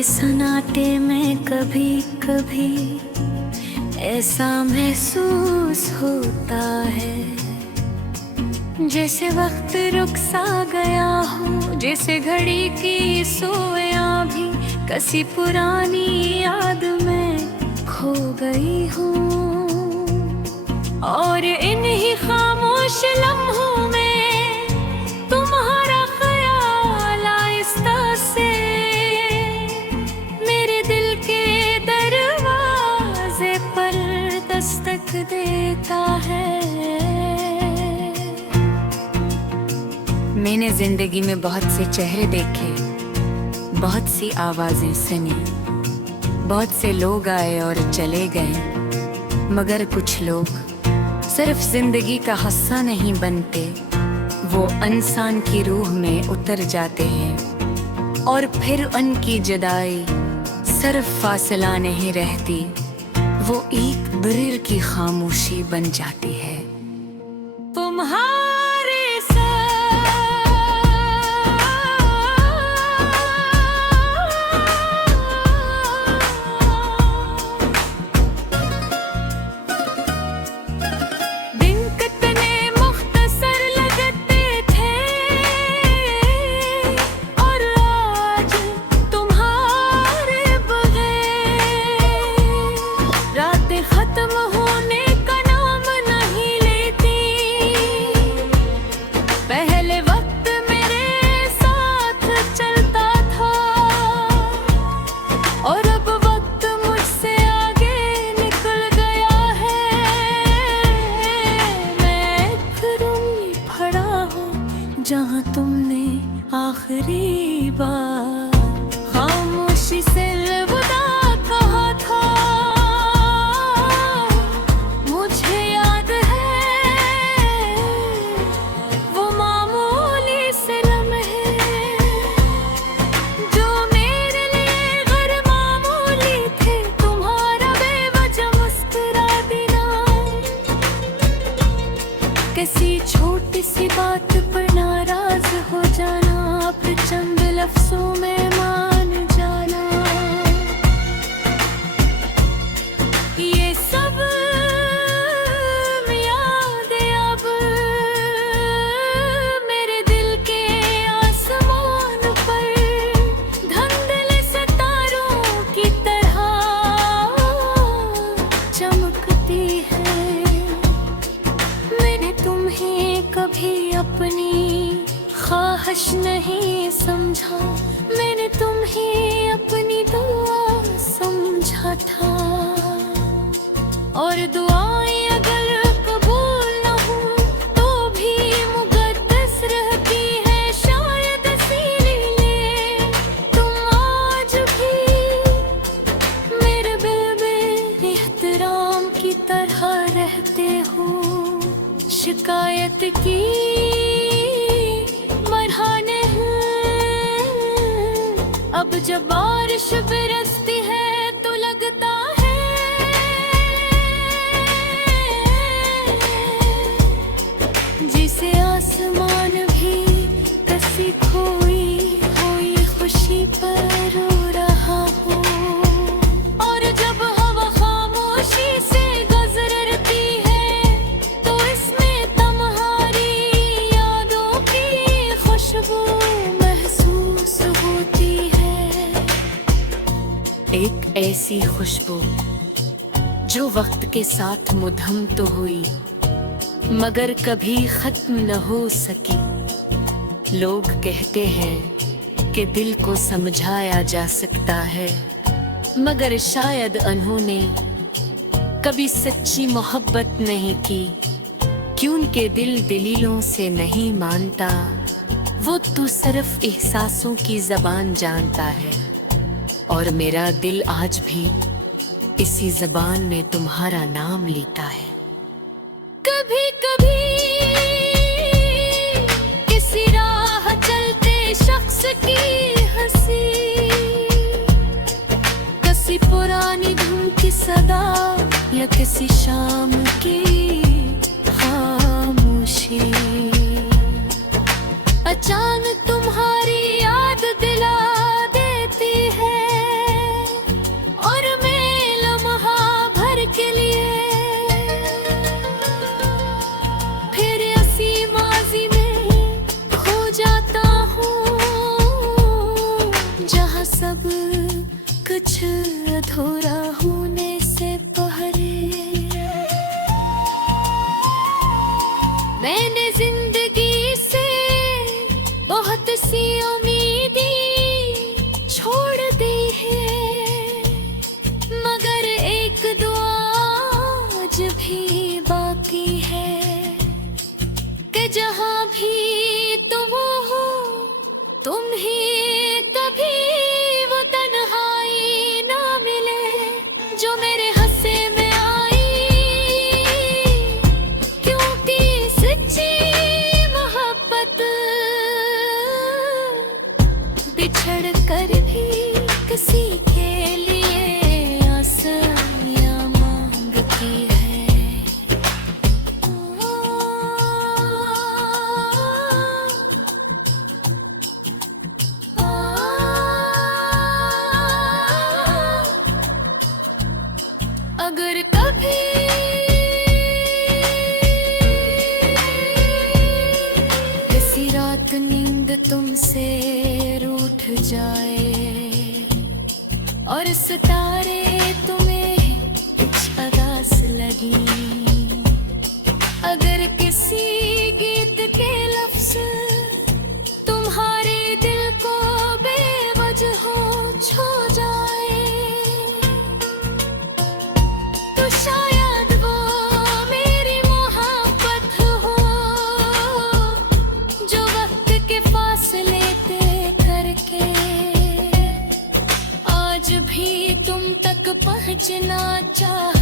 के सन्नाटे में कभी कभी ऐसा महसूस होता है जैसे वक्त रुक सा गया हो, जैसे घड़ी की सुइयां भी कसी पुरानी याद में खो गई हूँ। और इन्हीं खामोश लम्हों में तुम्हारा ख्याल आहिस्ता से मेरे दिल के दरवाजे पर दस्तक देता है। मैंने जिंदगी में बहुत से चेहरे देखे, बहुत सी आवाजें सुनी, बहुत से लोग आए और चले गए, मगर कुछ लोग सिर्फ जिंदगी का हिस्सा नहीं बनते, वो इंसान की रूह में उतर जाते हैं और फिर उनकी जुदाई सिर्फ फासला नहीं रहती, वो एक दरिर की खामोशी बन जाती है। जहाँ तुमने आखिरी बार खामोशी से अलविदा कहा था, मुझे याद है वो मामूली से लम्हे जो मेरे लिए गैर मामूली थे। तुम्हारा बेवजह मुस्कुरा देना, किसी छोटी सी बात पर नाराज हो जाना, फिर चंद लफ्जों में मान जाना, ये सब यादें अब मेरे दिल के आसमान पर धुंधले सितारों की तरह चमकती है। मैंने तुम्हें कभी अपनी ख्वाहिश नहीं समझा, मैंने तुम्हें अपनी दुआ समझा था। और दुआएं अगर कबूल न हो तो भी मुक़द्दस रहती है, शायद इसीलिए तुम आज भी मेरे दिल में एहतराम की तरह रहते हो। शिकायत की बरहाने हैं, अब जब बारिश बरसती है तो लगता है जिसे आसमान भी कसी खोई हुई खुशी पर रो रहा हो। और जब हवा खामोशी से गुजरती है तो इसमें तुम्हारी यादों की खुशबू महसूस होती है। एक ऐसी खुशबू जो वक्त के साथ मुधम तो हुई मगर कभी खत्म न हो सकी। लोग कहते हैं कि दिल को समझाया जा सकता है, मगर शायद उन्होंने कभी सच्ची मोहब्बत नहीं की, क्यों उनके दिल दलीलों से नहीं मानता, वो तो सिर्फ एहसासों की ज़बान जानता है। और मेरा दिल आज भी इसी ज़बान में तुम्हारा नाम लेता है। कभी कभी किसी राह चलते शख्स की हंसी, किसी पुरानी धुन की सदा या किसी शाम की खामोशी, अचानक तुम्हारी याद दिला देती है सी उम्मीदी छोड़ दी है, मगर एक दुआ आज भी बाकी है कि जहां भी तुम हो तुम ही कभी वो तन्हाई ना मिले जो मेरे हंसे में आई, क्योंकि सच्ची मोहब्बत बिछड़ कर भी किसी के लिए आसानियां मांगती है। अगर कभी किसी रात नींद तुमसे रूठ जाए और सितारे तुम्हें कुछ अदास लगी, अगर किसी गीत के लफ्ज तुम्हारे दिल को बेवजह छू जाए, तो शायद वो मेरी मोहब्बत हो जो वक्त के फासले तय करके आज भी तुम तक पहुंचना चाह